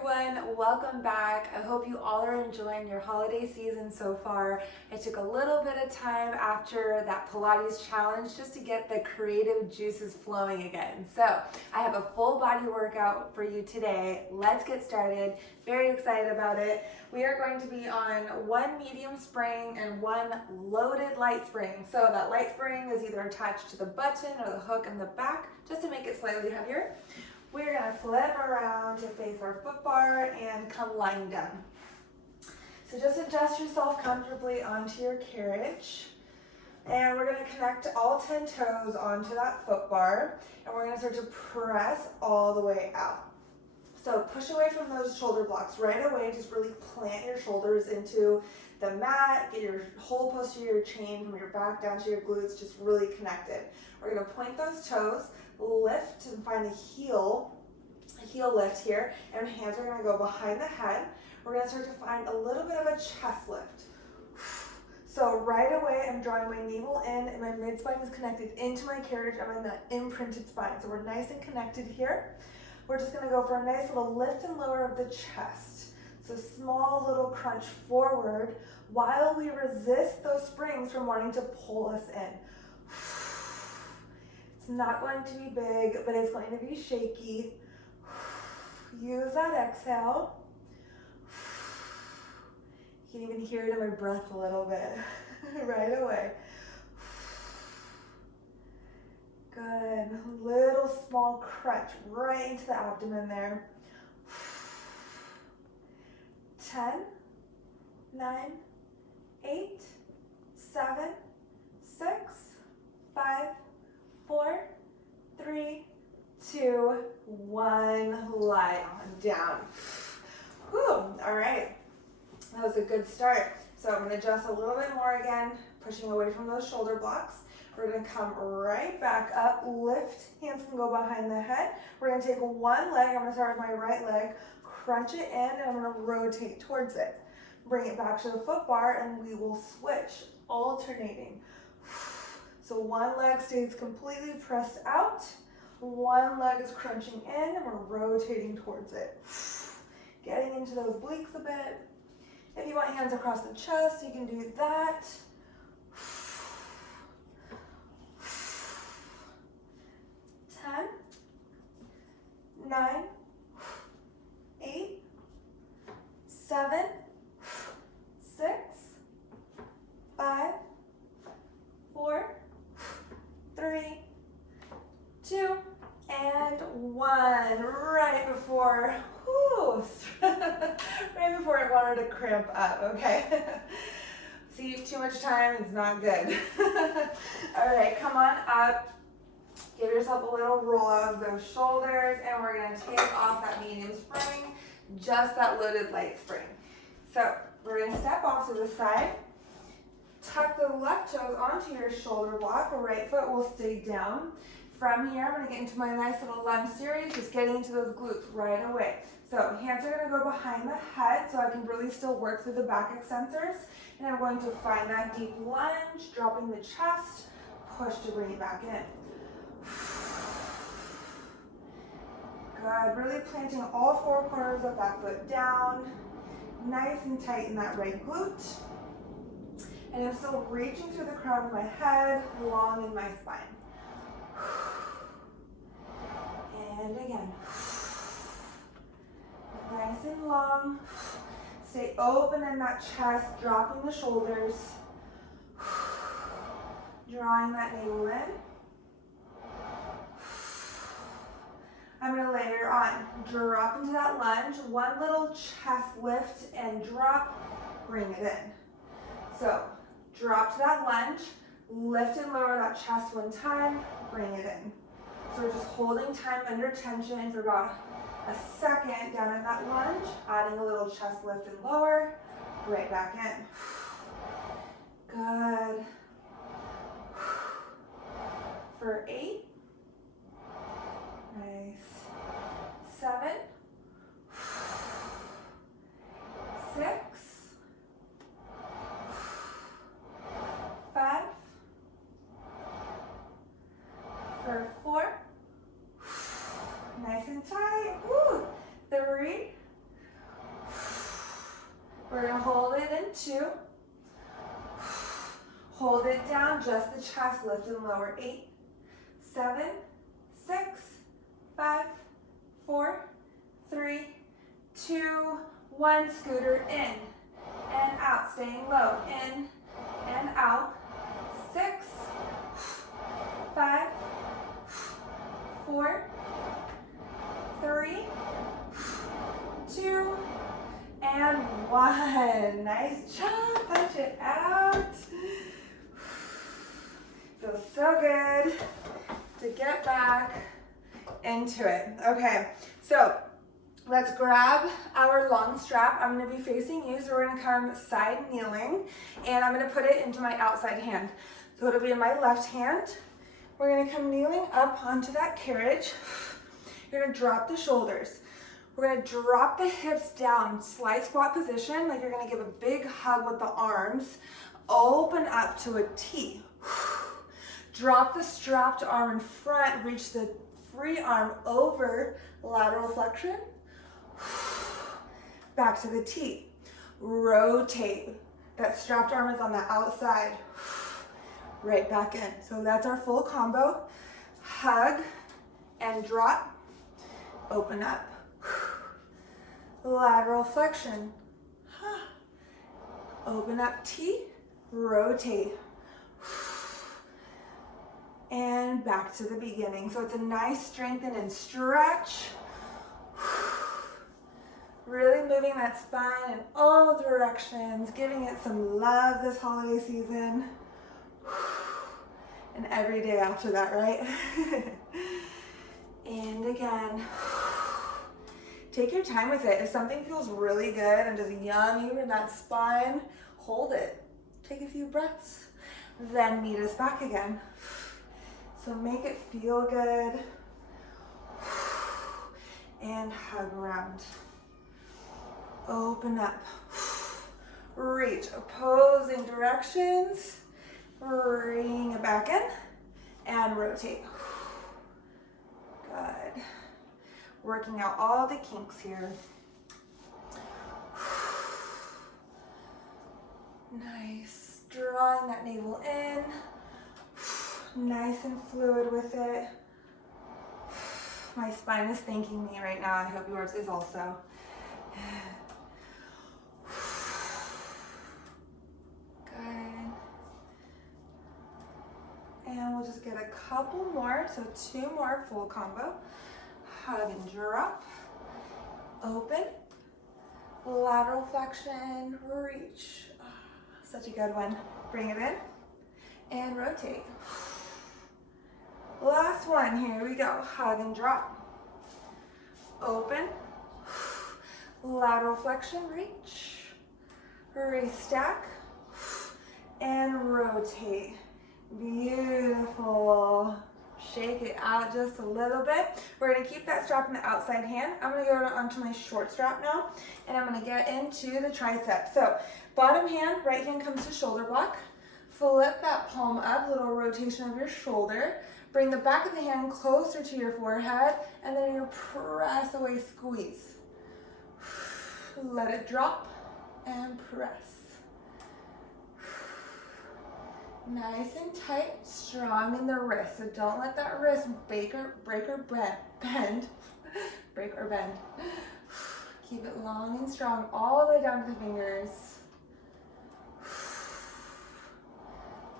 everyone, welcome back. I hope you all are enjoying your holiday season so far. I took a little bit of time after that Pilates challenge just to get the creative juices flowing again. So I have a full body workout for you today. Let's get started. Very excited about it. We are going to be on one medium spring and one loaded light spring. So that light spring is either attached to the button or the hook in the back just to make it slightly heavier. We're going to flip around to face our foot bar and come lying down. So just adjust yourself comfortably onto your carriage. And we're going to connect all 10 toes onto that foot bar. And we're going to start to press all the way out. So push away from those shoulder blocks right away. Just really plant your shoulders into the mat. Get your whole posterior chain from your back down to your glutes just really connected. We're going to point those toes, lift and find a heel lift here, and hands are going to go behind the head. We're going to start to find a little bit of a chest lift. So right away, I'm drawing my navel in and my mid-spine is connected into my carriage. I'm in that imprinted spine. So we're nice and connected here. We're just going to go for a nice little lift and lower of the chest. So small little crunch forward while we resist those springs from wanting to pull us in. It's not going to be big, but it's going to be shaky. Use that exhale. You can even hear it in my breath a little bit right away. Good. Little small crunch right into the abdomen there. 10, 9, 8, 7, 6, 5, 4, 3, 2, 1. Lie on down. Whew. All right. That was a good start. So I'm going to adjust a little bit more again, pushing away from those shoulder blocks. We're going to come right back up, lift, hands can go behind the head. We're going to take one leg, I'm going to start with my right leg, crunch it in, and I'm going to rotate towards it. Bring it back to the foot bar, and we will switch, alternating. So one leg stays completely pressed out, one leg is crunching in, and we're rotating towards it. Getting into those obliques a bit. If you want hands across the chest, you can do that. 10, 9, 8, 7, 6, 5, 4, 3, 2, and 1. Right before, right before I wanted to cramp up, okay? See, too much time is not good. All right, come on up. Give yourself a little roll out of those shoulders, and we're going to take off that medium spring, just that loaded light spring. So we're going to step off to the side, tuck the left toes onto your shoulder block, the right foot will stay down. From here, I'm going to get into my nice little lunge series, just getting into those glutes right away. So hands are going to go behind the head so I can really still work through the back extensors. And I'm going to find that deep lunge, dropping the chest, push to bring it back in. Good, really planting all four corners of that foot down, nice and tight in that right glute. And I'm still reaching through the crown of my head, long in my spine. And again. Nice and long. Stay open in that chest, dropping the shoulders. Drawing that navel in. I'm going to layer on. Drop into that lunge. One little chest lift and drop. Bring it in. So drop to that lunge. Lift and lower that chest one time. Bring it in. So we're just holding time under tension for about a second down in that lunge. Adding a little chest lift and lower. Right back in. Good. For 8. Nice. 7, 6, 5, for 4, nice and tight, 3, We're gonna hold it in 2. Hold it down, just the chest, lift and lower. 8, 7, 6, 5, 4, 3, 2, 1. Scooter in and out, staying low. In and out. 6, 5, 4, 3, 2, and 1. Nice job. Punch it out. Feels so good to get back into it. Okay, so let's grab our long strap. I'm gonna be facing you, so we're gonna come side kneeling, and I'm gonna put it into my outside hand. So it'll be in my left hand. We're gonna come kneeling up onto that carriage. You're gonna drop the shoulders. We're gonna drop the hips down, slight squat position, like you're gonna give a big hug with the arms. Open up to a T. Drop the strapped arm in front, reach the free arm over, lateral flexion. Back to the T. Rotate. That strapped arm is on the outside. Right back in. So that's our full combo. Hug and drop. Open up. Lateral flexion. Open up T. Rotate. And back to the beginning. So it's a nice strengthen and stretch. Really moving that spine in all directions, giving it some love this holiday season. And every day after that, right? And again. Take your time with it. If something feels really good and just yummy in that spine, hold it. Take a few breaths. Then meet us back again. So make it feel good. And hug around. Open up. Reach opposing directions. Bring it back in. And rotate. Good. Working out all the kinks here. Nice. Drawing that navel in. Nice and fluid with it. My spine is thanking me right now. I hope yours is also. Good. And we'll just get a couple more. So 2 more full combo. Hug and drop. Open. Lateral flexion. Reach. Such a good one. Bring it in. And rotate. Last one, here we go. Hug and drop. Open. Lateral flexion, reach. Restack. And rotate. Beautiful. Shake it out just a little bit. We're gonna keep that strap in the outside hand. I'm gonna go onto my short strap now, and I'm gonna get into the tricep. So bottom hand, right hand comes to shoulder block. Flip that palm up, little rotation of your shoulder. Bring the back of the hand closer to your forehead, and then you press away, squeeze. Let it drop and press. Nice and tight, strong in the wrist. So don't let that wrist break or bend. Break or bend. Keep it long and strong all the way down to the fingers.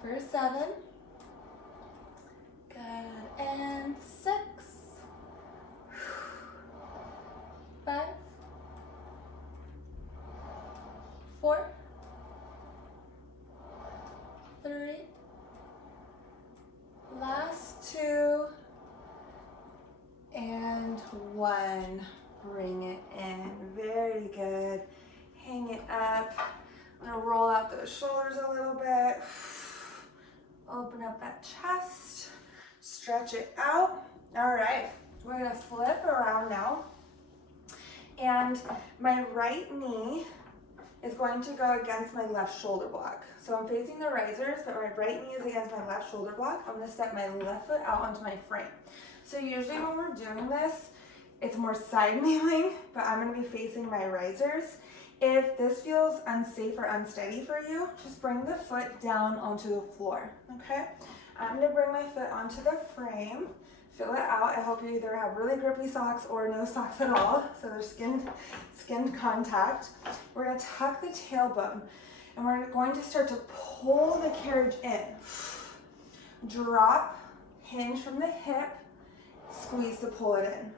For 7. Good. And 6. 5. 4. 3. Last 2. And 1. Bring it in. Very good. Hang it up. I'm gonna roll out those shoulders a little bit. Open up that chest. Stretch it out. All right. We're gonna flip around now. And my right knee is going to go against my left shoulder block. So I'm facing the risers, but my right knee is against my left shoulder block. I'm gonna step my left foot out onto my frame. So usually when we're doing this, It's more side kneeling, but I'm gonna be facing my risers. If this feels unsafe or unsteady for you, just bring the foot down onto the floor, okay? I'm gonna bring my foot onto the frame, feel it out. I hope you either have really grippy socks or no socks at all, so there's skin contact. We're gonna tuck the tailbone, and we're going to start to pull the carriage in. Drop, hinge from the hip, squeeze to pull it in.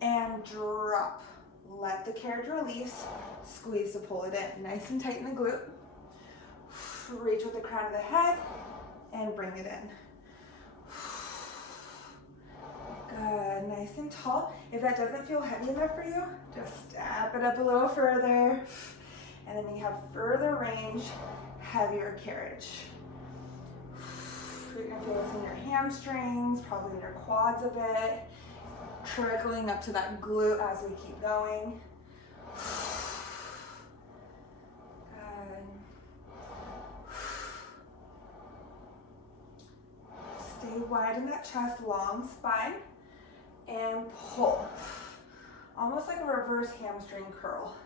And drop. Let the carriage release, squeeze to pull it in. Nice and tight in the glute. Reach with the crown of the head and bring it in. Good, nice and tall. If that doesn't feel heavy enough for you, just step it up a little further. And then you have further range, heavier carriage. You're gonna feel this in your hamstrings, probably in your quads a bit. Trickling up to that glute as we keep going. Good. Stay wide in that chest, long spine, and pull. Almost like a reverse hamstring curl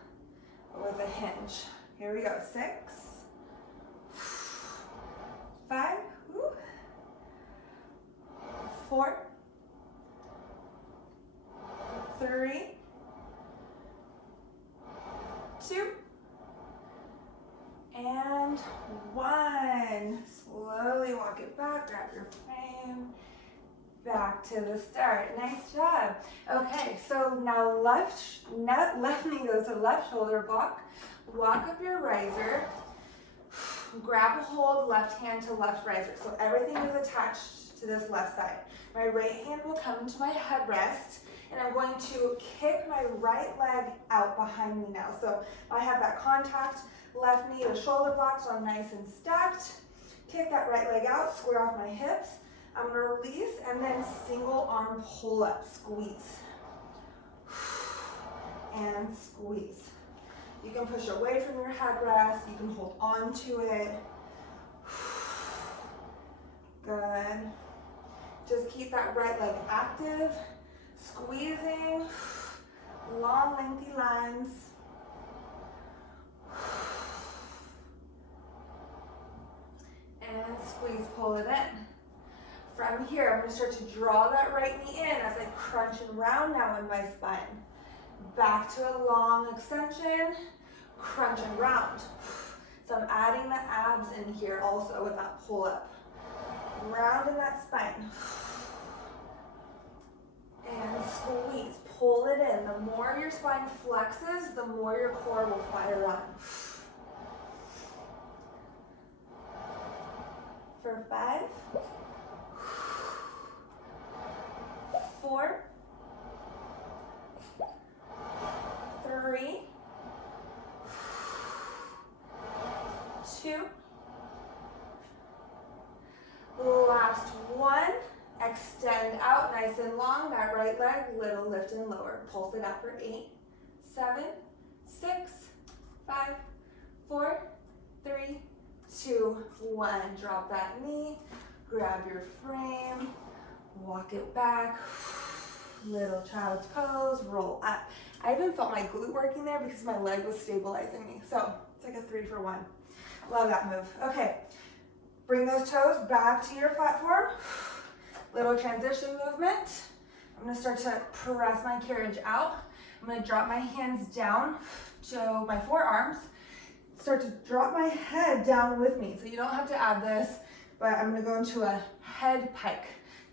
with a hinge. Here we go, 6, 5, 4, 3, 2, and 1. Slowly walk it back, grab your frame, back to the start. Nice job. Okay, so now left knee goes to left shoulder block. Walk up your riser, grab a hold, left hand to left riser. So everything is attached to this left side. My right hand will come to my headrest, and I'm going to kick my right leg out behind me now. So I have that contact, left knee to shoulder block, so I'm nice and stacked. Kick that right leg out, square off my hips. I'm gonna release, and then single arm pull up, squeeze. And squeeze. You can push away from your headrest, you can hold on to it. Good. Just keep that right leg active. Squeezing, long lengthy lines. And squeeze, pull it in. From here, I'm going to start to draw that right knee in as I crunch and round now in my spine. Back to a long extension, crunch and round. So I'm adding the abs in here also with that pull up. Round in that spine. And squeeze, pull it in. The more your spine flexes, the more your core will fire on. For 5, 4, 3, 2, last one. Extend out nice and long, that right leg, little lift and lower. Pulse it out for 8, 7, 6, 5, 4, 3, 2, 1. Drop that knee, grab your frame, walk it back, little child's pose, roll up. I even felt my glute working there because my leg was stabilizing me. So it's like a 3 for 1. Love that move. Okay, bring those toes back to your platform. Little transition movement. I'm going to start to press my carriage out. I'm going to drop my hands down to my forearms. Start to drop my head down with me. So you don't have to add this, but I'm going to go into a head pike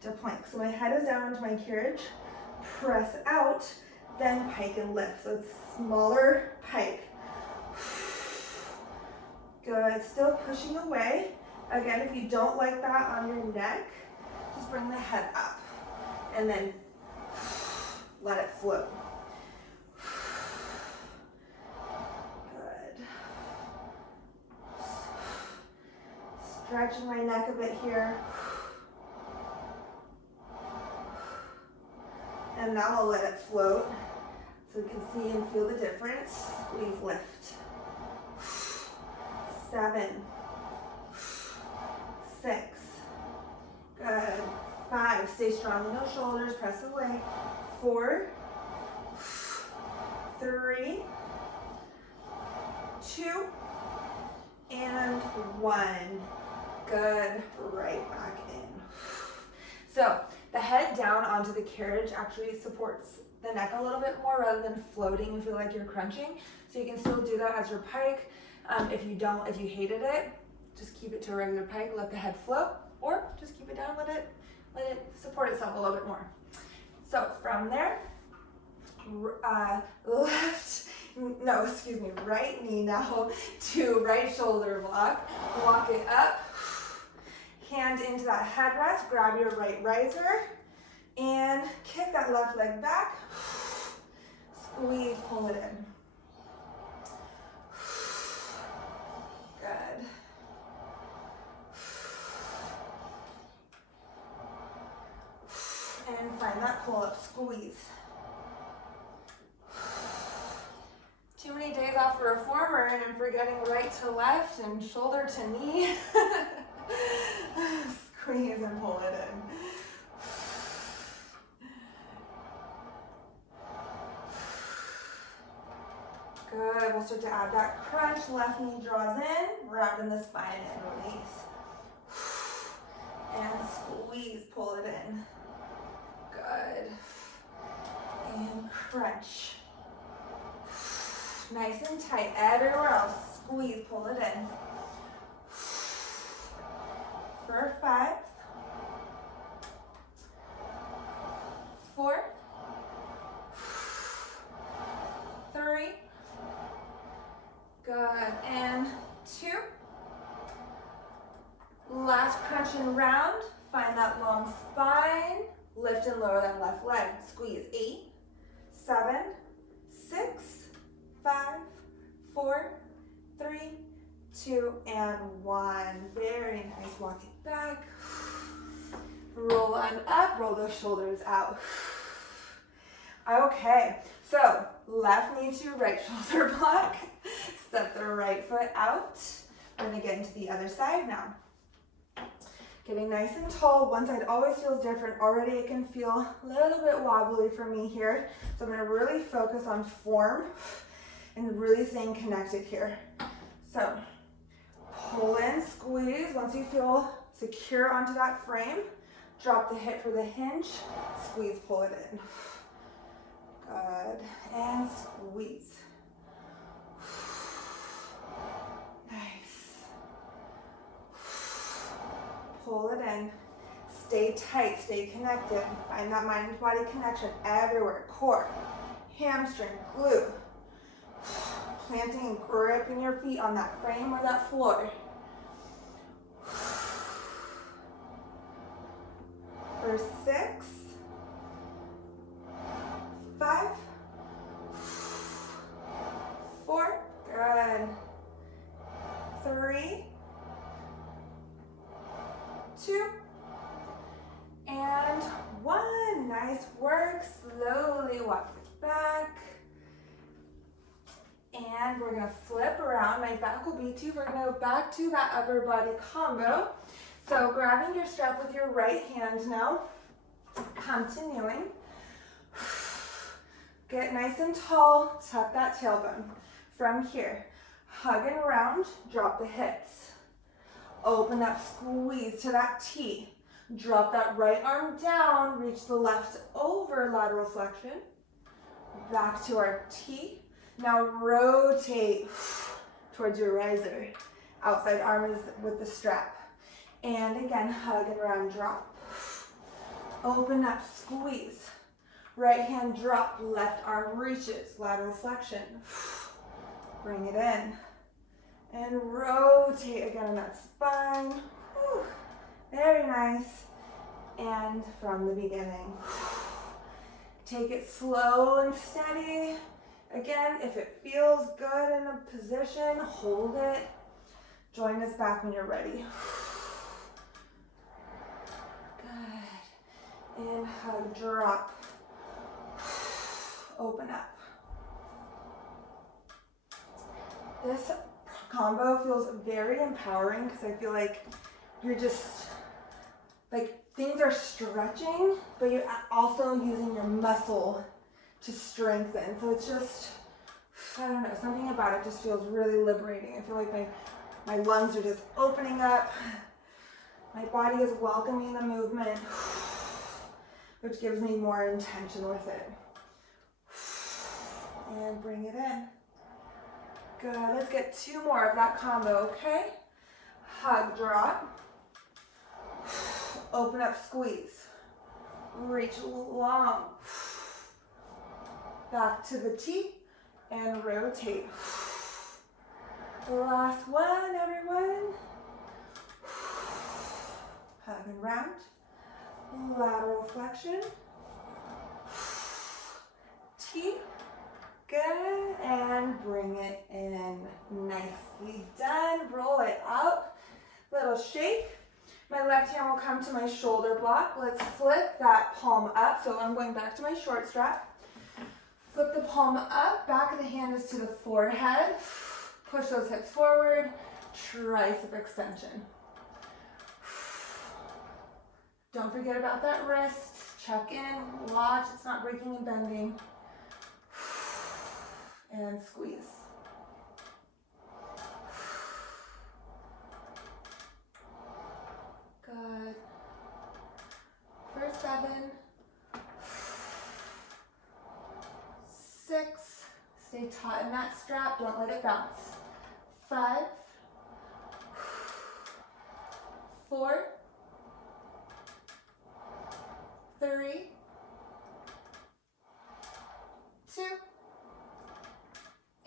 to plank. So my head is down into my carriage. Press out, then pike and lift. So it's smaller pike. Good. Still pushing away. Again, if you don't like that on your neck, just bring the head up and then let it float. Good. Stretching my neck a bit here. And now I'll let it float so you can see and feel the difference. Squeeze, lift. 7, 6, good. 5, stay strong in those shoulders, press away. 4, 3, 2, and 1. Good. Right back in. So the head down onto the carriage actually supports the neck a little bit more rather than floating and feel like you're crunching. So you can still do that as your pike. If you hated it, just keep it to a regular pike, let the head float, or just keep it down, let it support itself a little bit more. So from there, right knee now to right shoulder block. Walk it up, hand into that headrest, grab your right riser, and kick that left leg back. Squeeze, pull it in. Good. And find that pull up, squeeze. Too many days off for a reformer and I'm forgetting right to left and shoulder to knee. Squeeze and pull it in. Good, we'll start to add that crunch. Left knee draws in, wrapping the spine and release. And squeeze, pull it in. Good. And crunch. Nice and tight. Everywhere else, squeeze, pull it in. For 5, 4, 3, good, and 2. Last crunch and round. Find that long spine. Lift and lower that left leg. Squeeze. 8, 7, 6, 5, 4, 3, 2, and 1. Very nice. Walk it back. Roll on up. Roll those shoulders out. Okay, so left knee to right shoulder block. Step the right foot out. We're going to get into the other side now. Getting nice and tall. One side always feels different. Already it can feel a little bit wobbly for me here. So I'm going to really focus on form and really staying connected here. So pull in, squeeze. Once you feel secure onto that frame, drop the hip for the hinge. Squeeze, pull it in. Good. And squeeze. Nice. Pull it in. Stay tight, stay connected. Find that mind and body connection everywhere. Core, hamstring, glute. Planting and gripping your feet on that frame or that floor. For 6, 5, 4, good. 3, 2, and 1. Nice work. Slowly walk it back. And we're gonna flip around. My back will beat you. We're gonna go back to that upper body combo. So grabbing your strap with your right hand now. Continuing. Get nice and tall. Tuck that tailbone. From here, hug and round. Drop the hips. Open up, squeeze to that T. Drop that right arm down. Reach the left over, lateral flexion. Back to our T. Now rotate towards your riser. Outside arm is with the strap. And again, hug and round, drop. Open up, squeeze. Right hand drop, left arm reaches, lateral flexion. Bring it in. And rotate again in that spine. Very nice. And from the beginning. Take it slow and steady. Again, if it feels good in a position, hold it. Join us back when you're ready. Good. And hug, drop. Open up. This combo feels very empowering because I feel like you're just, like things are stretching, but you're also using your muscle to strengthen. So it's just I don't know, something about it just feels really liberating. I feel like my lungs are just opening up. My body is welcoming the movement, which gives me more intention with it. And bring it in. Good, let's get 2 more of that combo, okay? Hug, drop. Open up, squeeze. Reach long. Back to the T and rotate. Last one, everyone. Hug and round. Lateral flexion. T. Good, and bring it in. Nicely done. Roll it out. Little shake. My left hand will come to my shoulder block. Let's flip that palm up. So I'm going back to my short strap. Flip the palm up. Back of the hand is to the forehead. Push those hips forward. Tricep extension. Don't forget about that wrist. Check in. Watch it's not breaking and bending. And squeeze. Good. For 7, 6, stay taut in that strap, don't let it bounce. 5, 4, 3, 2,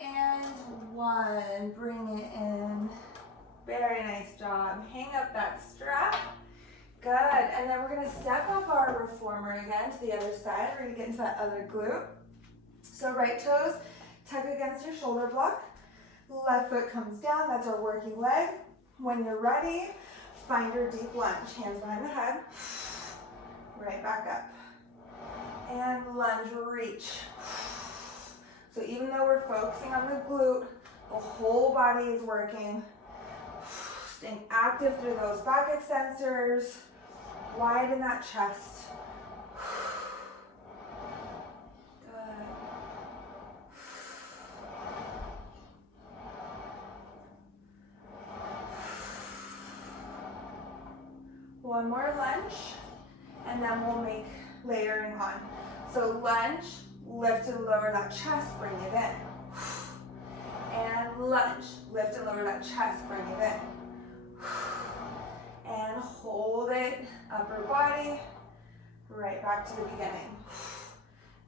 and 1. Bring it in. Very nice job. Hang up that strap. Good. And then we're going to step up our reformer again to the other side. We're going to get into that other glute. So right toes tug against your shoulder block. Left foot comes down. That's our working leg. When you're ready, find your deep lunge. Hands behind the head. Right back up. And lunge, reach. So even though we're focusing on the glute, the whole body is working. Staying active through those back extensors. Widen that chest. Good. One more lunge, and then we'll make layering on. So lunge, lift and lower that chest, bring it in. And lunge, lift and lower that chest, bring it in. And hold it, upper body, right back to the beginning.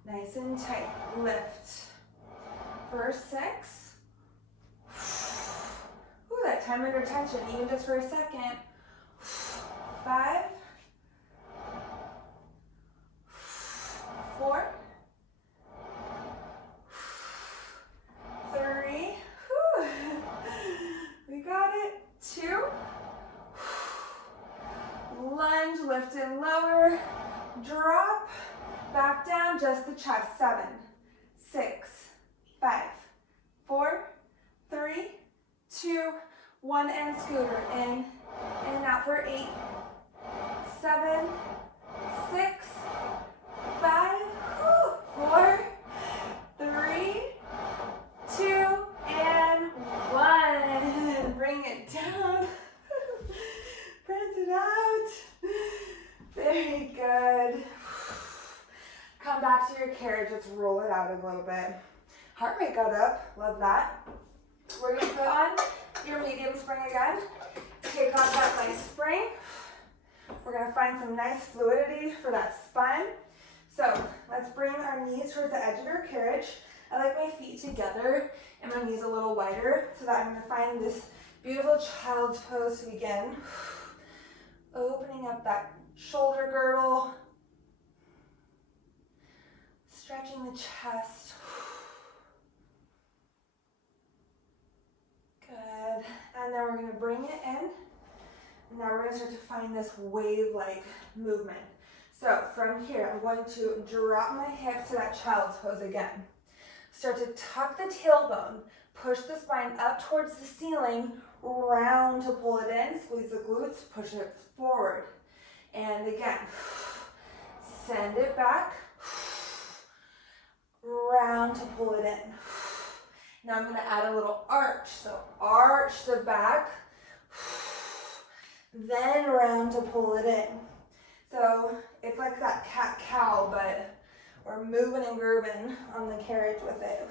Nice and tight, lift. For 6. Ooh, that time under tension, even just for a second. 5, 4, 3, we got it, 2, lunge, lift and lower, drop, back down, just the chest, 7, 6, 5, 4, 3, 2, 1, and scooter, in and out for 8, 7, 6, 5, 4, 3, 2, and 1. Bring it down. Press it out. Very good. Come back to your carriage. Let's roll it out a little bit. Heart rate got up. Love that. We're going to put on your medium spring again. Take off that nice spring. We're going to find some nice fluidity for that spine. So let's bring our knees towards the edge of your carriage. I like my feet together and my knees a little wider so that I'm going to find this beautiful child's pose to begin. Opening up that shoulder girdle. Stretching the chest. Good. And then we're going to bring it in. Now we're going to start to find this wave-like movement. So from here, I'm going to drop my hips to that child's pose again. Start to tuck the tailbone, push the spine up towards the ceiling, round to pull it in, squeeze the glutes, push it forward. And again, send it back, round to pull it in. Now I'm gonna add a little arch. So arch the back, then round to pull it in. So it's like that cat-cow, but we're moving and grooving on the carriage with it.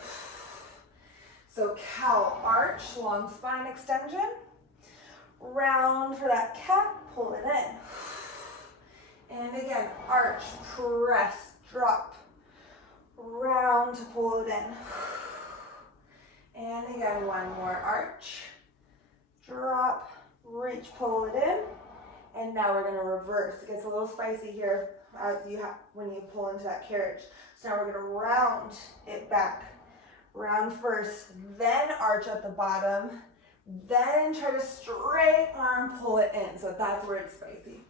So cow, arch, long spine extension. Round for that cat, pull it in. And again, arch, press, drop. Round to pull it in. And again, one more arch. Drop, reach, pull it in. And now we're gonna reverse. It gets a little spicy here when you pull into that carriage. So now we're gonna round it back. Round first, then arch at the bottom, then try to straight arm pull it in. So that's where it's spicy.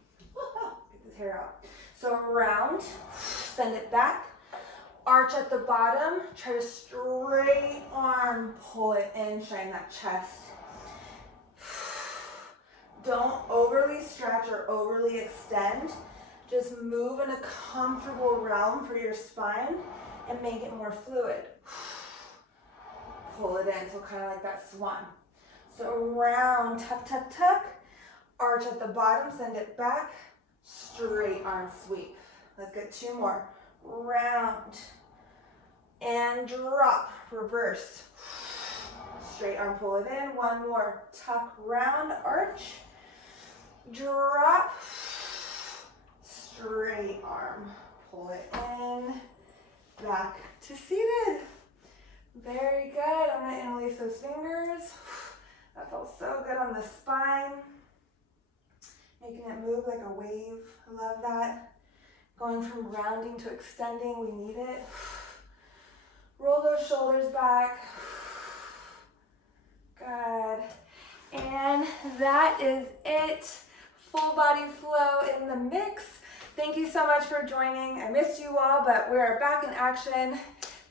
Get this hair out. So round, send it back, arch at the bottom, try to straight arm pull it in, shine that chest. Don't overly stretch or overly extend. Just move in a comfortable realm for your spine and make it more fluid. Pull it in, so kind of like that swan. So round, tuck, tuck, tuck. Arch at the bottom, send it back. Straight arm sweep. Let's get two more. Round and drop, reverse. Straight arm, pull it in. One more. Tuck, round, arch. Drop. Straight arm, pull it in. Back to seated. Very good. I'm going to interlace those fingers. That felt so good on the spine. Making it move like a wave. I love that. Going from grounding to extending. We need it. Roll those shoulders back. Good. And that is it. Full body flow in the mix. Thank you so much for joining. I missed you all, but we are back in action.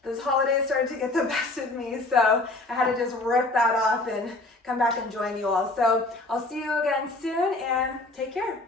Those holidays started to get the best of me, so I had to just rip that off and come back and join you all. So I'll see you again soon, and take care.